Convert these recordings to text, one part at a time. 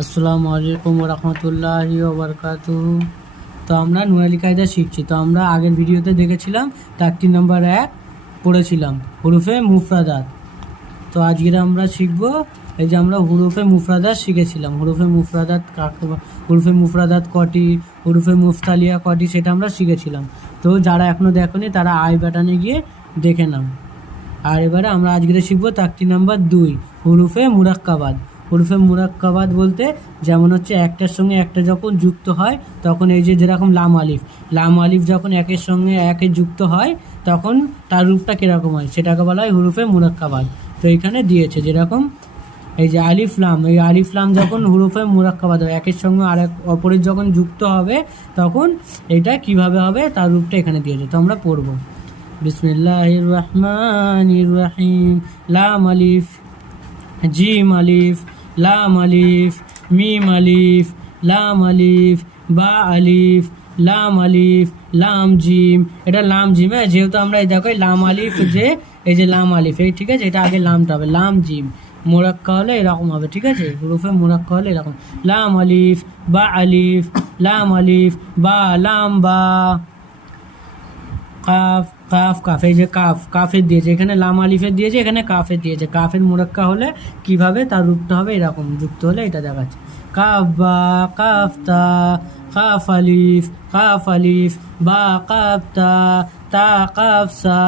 আসসালামু আলাইকুম রহমতুল্লাহি ওয়া বারাকাতুহু। তো আমরা নুরালি কায়দা শিখছি। তো আমরা আগের ভিডিওতে দেখেছিলাম তাকতির নাম্বার 1 পড়েছিলাম হুরুফে মুফরাদাত। তো আজকে আমরা শিখব এই যে আমরা হুরুফে মুফরাদাত শিখেছিলাম। হুরুফে মুফরাদাত হুরুফে মুফরাদাত কটি, হুরুফে মুফতালিয়া কটি, সেটা আমরা শিখেছিলাম। তো যারা এখনও দেখোনি তারা আই বাটনে গিয়ে দেখে নাও। আর এবারে আমরা আজকে শিখব তাকতির নাম্বার 2 হুরুফে মুরাক্কাবাত। হুরুফে মুরাক্কাবাত বলতে যেমন হচ্ছে একটার সঙ্গে একটা যখন যুক্ত হয় তখন এই যে যেরকম লাম আলিফ যখন একের সঙ্গে একে যুক্ত হয় তখন তার রূপটা কীরকম হয় সেটাকে বলা হয় হুরুফে মুরাক্কাবাত। তো এখানে দিয়েছে যেরকম এই যে আলিফ লাম, এই আলিফ লাম যখন হুরুফে মুরাক্কাবাত হয় একের সঙ্গে আরেক অপরের যখন যুক্ত হবে তখন এটা কিভাবে হবে তার রূপটা এখানে দিয়েছে। তো আমরা পড়ব বিসমিল্লাহির রহমানির রহিম। লাম আলিফ, জিম আলিফ, লাম আলিফ, মিম আলিফ, লাম আলিফ, বা আলিফ, লাম আলিফ, লাম জিম। এটা লাম জিম, হ্যাঁ, যেহেতু আমরা এই দেখো লাম আলিফ, যে এই যে লাম আলিফ, এই ঠিক আছে, এটা আগে লামটা হবে লাম জিম। মোরাক্কা হলে এরকম হবে, ঠিক আছে, হুরুফে মোরাক্কা হলে এরকম লাম আলিফ, বা আলিফ, লাম আলিফ, বা লাম বা, কাফ কাফ কাফ, এই যে কাফের দিয়েছে এখানে, লাম আলিফের দিয়েছে এখানে কাফের দিয়েছে। কাফের মুরাক্কা হলে কিভাবে তার রূপটা হবে এরকম, যুক্ত হলে এটা দেখাচ্ছে। কাফ বা, কাফ তা, কাফ আলিফ, বা কাফ তা কাফ সা,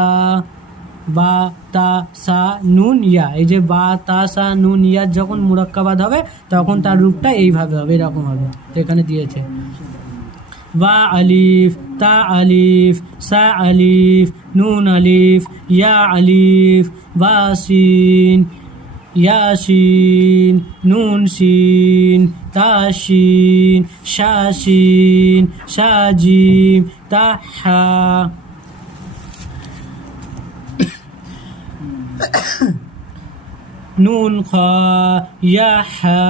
বা তা সা নুন ইয়া। এই যে বা তা সা নুন ইয়া যখন মুরাক্কাবাদ হবে তখন তার রূপটা এইভাবে হবে, এরকম হবে। তো এখানে দিয়েছে বা আলিফ, তা আলিফ, সা আলিফ, নুন আলিফ, ইয়া আলিফ, বা সিন, ইয়া শিন, নুন শিন, তা শিন, শা জিম, তা হা। নুন খা, ইয়া হা,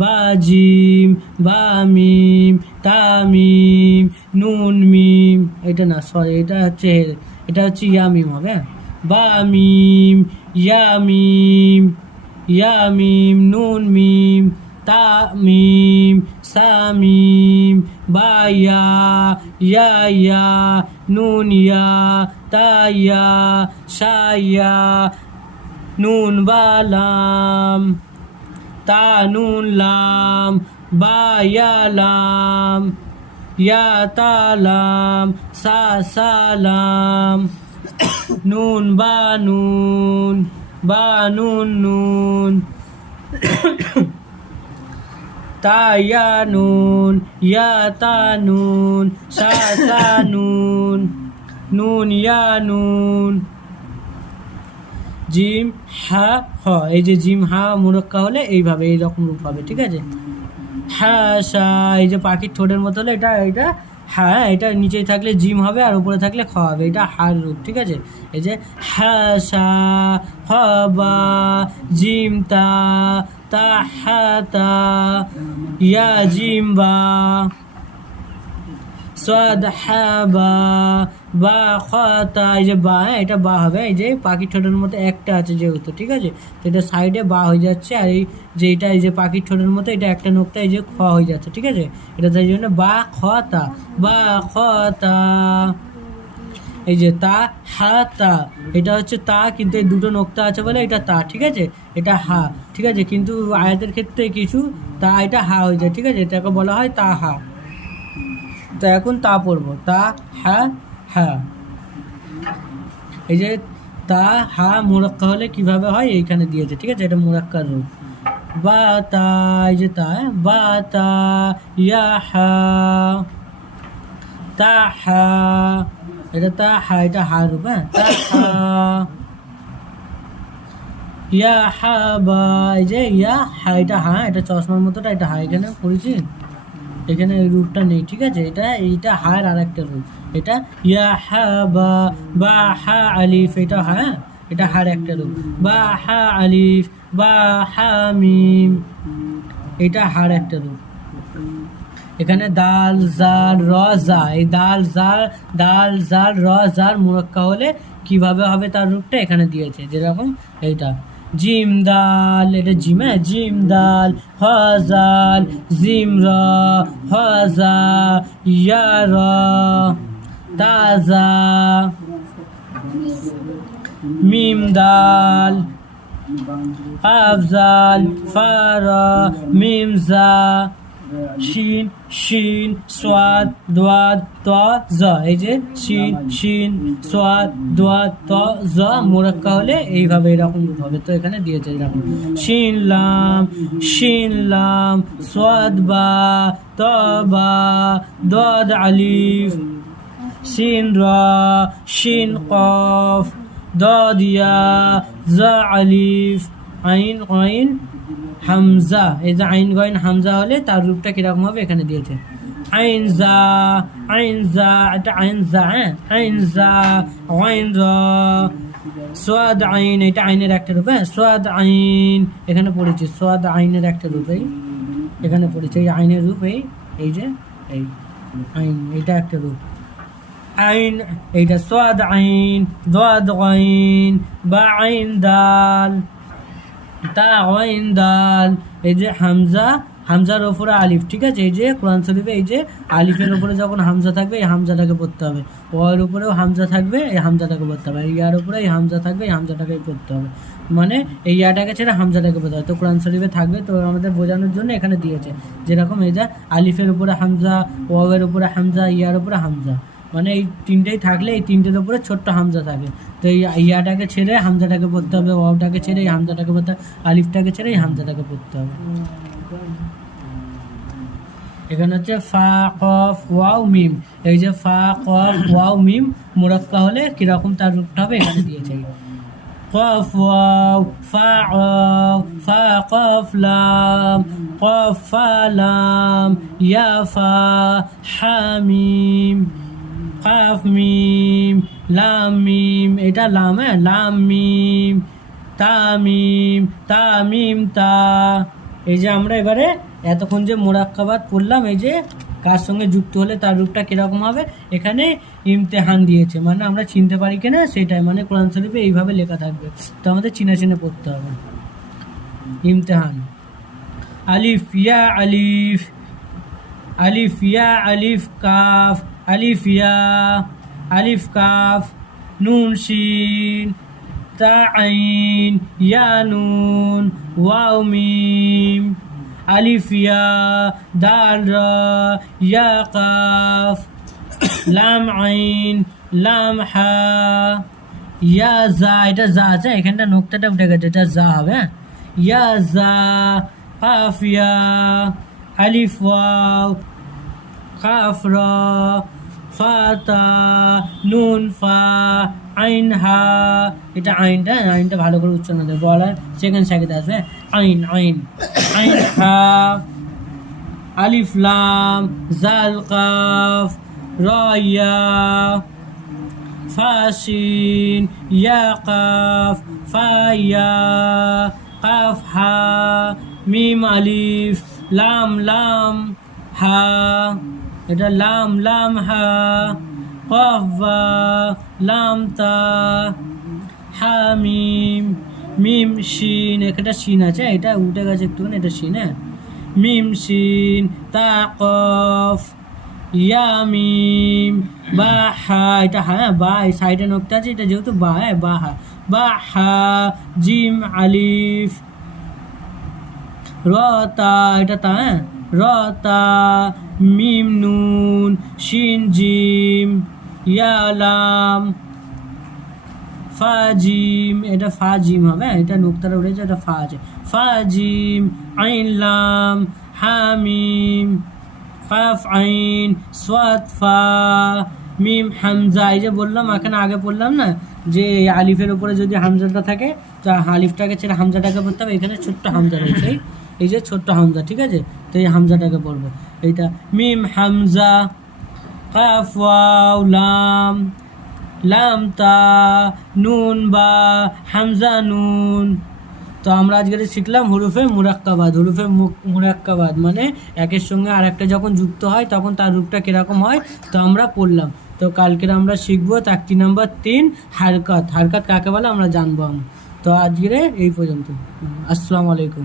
বা জিম, বা মিম, তা মিম, নুন মিম, এটা না সরি, এটা হচ্ছে ইয়া মিম হবে, বা মিম, ইয়া মিম, নুন মিম, তা মিম, সা মিম, বা ইয়া, নুন ইয়া, তা ইয়া, সা ইয়া, নুন বা লাম, তা নুন লাম, বা ইয়া লাম, ইয়া তা লাম, সা লাম, নুন বা নুন, বা নুন নুন, তা ইয়া নুন, ইয়া তা নুন, সা নুন, নুন ইয়া নুন, জিম হা হ। এই যে জিম হা মুরাক্কা হলে এইভাবে এইরকম রূপ হবে, ঠিক আছে। হ্যাঁ সা, এই যে পাখির ঠোঁটের মতো হলে এটা হ্যাঁ, এটা নিচেই থাকলে জিম হবে আর উপরে থাকলে খ হবে, এটা হার রূপ, ঠিক আছে। এই যে হ্যাঁ সা, হ বা, জিম তা, তা হা তা, ইয়া জিম বা, সাদ হাবা, বা খাতা। এই যে বা, এটা বা হবে, এই যে পাখির ঠোঁটের মতো একটা আছে যেহেতু, ঠিক আছে, তো এটা সাইডে বা হয়ে যাচ্ছে। আর এই যে এটা এই যে পাখির ঠোঁটের মতো এটা একটা নোকটা এই যে খ হয়ে যাচ্ছে, ঠিক আছে, এটা তাই জন্য বা খতা, বা খতা। এই যে তা হা তা, এটা হচ্ছে তা, কিন্তু এই দুটো নোকতা আছে বলে এটা তা, ঠিক আছে, এটা হা, ঠিক আছে, কিন্তু আয়াতের ক্ষেত্রে কিছু তা এটা হা হয়ে যায়, ঠিক আছে, এটাকে বলা হয় তা হা। তো এখন তা পড়বো, তা হা হা। এই যে তা হা মুরাক্কা হলে কিভাবে হয় এইখানে দিয়েছে, ঠিক আছে, এটা মুরাক্কার রূপ। বা তা, এই যে তা, বা তা ইয়া হা, তা হা, এটা তা হা, এটা হা রূপ, হ্যাঁ, তা হা, ইয়া হা বা, এই যে ইয়া হা, এটা হা, এটা চশমার মতোটা, এটা হা, এখানে পড়েছি, এখানে এই রূপটা নেই, ঠিক আছে, এইটা হার আর একটা রূপ। এটা ইয়া হা বা হা আলিফ, এটা হ্যাঁ, এটা হার একটা রূপ। বা হা আলিফ, বা হা মিম, এটা হার একটা রূপ। এখানে দাল জাল র জা, এই দাল জাল র জার মুরাক্কা হলে কিভাবে হবে তার রূপটা এখানে দিয়েছে, যেরকম এইটা জিম দাল, এটা জিম, হ্যাঁ, জিম দাল, হজাল, জিম র, হজা, ইয়া র, তাজা, মিম দাল, আফজাল, ফারা, মিম জা, শিন, শিন, সোয়াদ, দোয়াদ, ত, জ। এই যে শিন, শিন, সোয়াদ, দোয়াদ, ত, জ মোরাক্কা হলে এইভাবে এরকম রূপ হবে। তো এখানে দিয়েছে এরকম শিন লাম, শিন লাম, সোয়াদ বা, ত বা, দদ আলিফ, শিন র, শিন কফ, দদ ইয়া, জা আলিফ, আইন আইন হামজা। এই যে আইন গইন হামজা হলে তার রূপটা কিরকম হবে এখানে দিয়েছে। আইন জা, আইন জা, এটা আইন জা, হ্যাঁ, আইন জা, আইন র, সোয়াদ আইন, এটা আইনের একটা রূপ, হ্যাঁ, সোয়াদ আইন এখানে পড়েছে, সোয়াদ আইনের একটা রূপ, এই এখানে পড়েছে, এই আইনের রূপ, এই যে এই আইন, এটা একটা রূপ আইন, এইটা সোয়াদ আইন, দোয়াদ আইন, বা আইন দাল, তা আইন দাল, এই যে হামজা, হামজার ওপরে আলিফ, ঠিক আছে। এই যে কোরআন শরীফে এই যে আলিফের ওপরে যখন হামজা থাকবে এই হামজাটাকে পড়তে হবে, ওর উপরেও হামজা থাকবে এই হামজাটাকে পড়তে হবে, ইয়ার উপরে এই হামজা থাকবে এই হামজাটাকে পড়তে হবে, মানে এই ইয়াটাকে ছেড়ে হামজাটাকে পড়তে হবে। তো কোরআন শরীফে থাকবে, তো আমাদের বোঝানোর জন্য এখানে দিয়েছে যেরকম এই যে আলিফের উপরে হামজা, ওয়াওয়ের উপরে হামজা, ইয়ার উপরে হামজা, মানে এই তিনটেই থাকলে এই তিনটের উপরে ছোট্ট হামজা থাকে। তো এই ইয়াটাকে ছেড়ে হামজাটাকে পড়তে হবে, ওয়াওটাকে ছেড়ে এই হামজাটাকে পড়তে হবে, আলিফটাকে ছেড়ে এই হামজাটাকে পড়তে হবে। এখানে হচ্ছে ফা কফ ওয়াও মিম, এই যে ফা কফ ওয়াও মিম মুরাক্কা হলে কিরকম তার রূপটা হবে এখানে দিয়েছে। কফ ওয়াও, ফা ওয়াও, ফা কফ লাম, কফ ফা লাম, ইয়া ফা, হা মিম, কাফ মিম, লাম মিম, এটা লাম, হ্যাঁ, লাম মিম, তা মিম, তা মিম তা। এই যে আমরা এবারে এতক্ষণ যে মোরাক্কাবাদ পড়লাম, এই যে কার সঙ্গে যুক্ত হলে তার রূপটা কিরকম হবে এখানে ইমতেহান দিয়েছে, মানে আমরা চিনতে পারি কিনা সেটাই, মানে কোরআন শরীফে এইভাবে লেখা থাকবে, তো আমাদের চিনে চিনে পড়তে হবে। ইমতেহান আলিফ ইয়া আলিফ, আলিফ ইয়া আলিফ কাফ, আলিফ ইয়া, আলিফ কাফ, নুন শিন, তা আইন, ইয়া নুন, ওয়াও মিম, আলিফ ইয়া, দাল রা, ইয়া কাফ, লাম আইন, লাম হা, ইয়া জা, এটা জা আছে, এখানটা নোক্তাটা উঠে গেছে, এটা জা হবে, হ্যাঁ, ইয়া জা, কাফ ইয়া, আলিফ ওয়াও, কাফ রা, ফা তা, নুন ফা, আইন হা, এটা আইনটা, আইনটা ভালো করে উচ্চারণ হবে, বলার সেকেন্ড সাইডে আসবে, আইন আইন, আইন হা, আলিফ লাম, জাল কাফ, রা ইয়া, ফা শিন, ইয়া কাফ, ফা ইয়া, কাফ হা, মিম আলিফ, লাম লাম হা, এটা লাম লাম হা, কফ বা, লাম তা, হা মিম, মিম শিন, একটা শিন আছে, এটা উঠে গেছে একটুখানি, এটা শিন, হ্যাঁ, মিম শিন, তা কফ, ইয়া মিম, বা হা, এটা হ্যাঁ, বা এই সাইডে নোকটা আছে, এটা যেহেতু বা, হ্যাঁ, বা হা, বা হা, জিম আলিফ, র তা, এটা তা, হ্যাঁ, র তা, মিম নুন, শিন জিম, ইয়া লাম, ফা জিম, এটা ফা জিম হবে, এটা নুক্তাটা উঠেছে, এটা ফা আছে, ফা জিম, আইন লাম, হা মিম, কাফ আইন, সোয়াদ ফা, মিম হামজা। এই যে বললাম এখানে আগে বললাম না যে আলিফের উপরে যদি হামজাটা থাকে তা আলিফটাকে ছেড়ে হামজাটাকে পড়তে হবে, এখানে ছোট্ট হামজা রয়েছে, এই যে ছোট্ট হামজা, ঠিক আছে, তো এই হামজাটাকে পড়বো, এইটা মিম হামজা, কাফ ওয়াও লাম, লাম তা, নুন বা, হামজা নুন। তো আমরা আজকে শিখলাম হরুফে মুরাক্কাবাদ। হরুফে মুরাক্কাবাদ মানে একের সঙ্গে আর একটা যখন যুক্ত হয় তখন তার রূপটা কীরকম হয়, তো আমরা পড়লাম। তো কালকের আমরা শিখবো তাকতি নাম্বার 3 হারকাত। হারকাত কাকে বলে আমরা জানবো। তো আজকে এই পর্যন্ত। আসসালামু আলাইকুম।